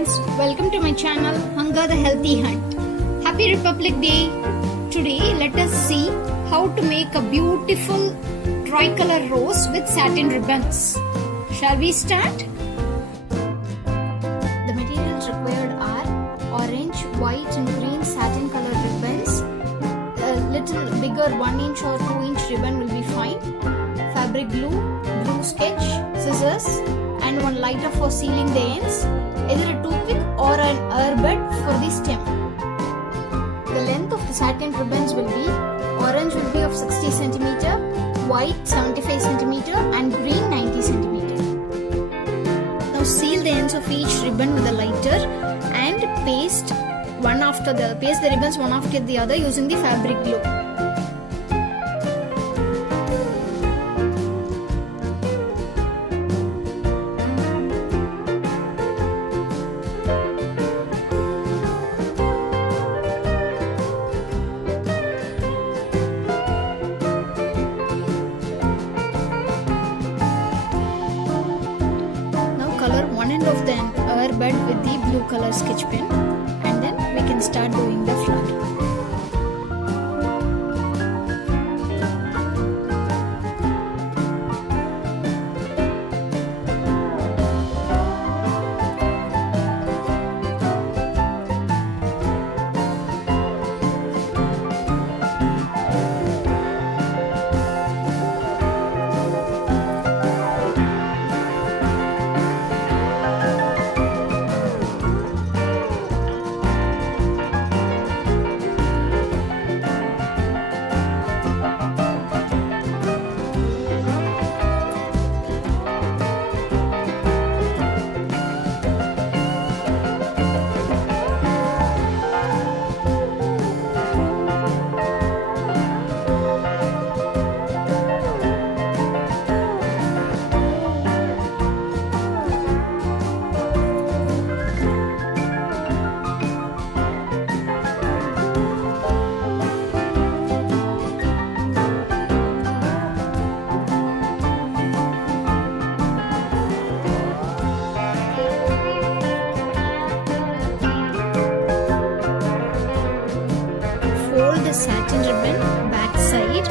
friends, welcome to my channel Hunger the Healthy Hunt. Happy Republic Day. Today let us see how to make a beautiful tricolor rose with satin ribbons. Shall we start? The materials required are orange, white and green satin color ribbons. A little bigger 1 inch or 2 inch ribbon will be fine. Fabric glue, glue sketch, scissors and one lighter for sealing the ends, either a toothpick or an earbud for the stem. The length of the satin ribbons will be orange will be of 60 cm, white 75 cm and green 90 cm. Now seal the ends of each ribbon with a lighter and paste the ribbons one after the other using the fabric glue. Color one end of the earbud with the blue color sketch pen and then we can start doing the flower. Fold the satin ribbon back side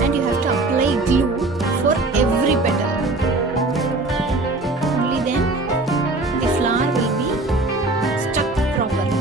and you have to apply glue for every petal. Only then the flower will be stuck properly.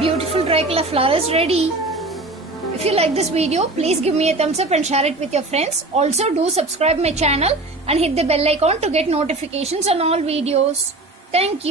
Beautiful tricolor flower is ready. If you like this video, please give me a thumbs up and share it with your friends. Also do subscribe my channel and hit the bell icon to get notifications on all videos. Thank you.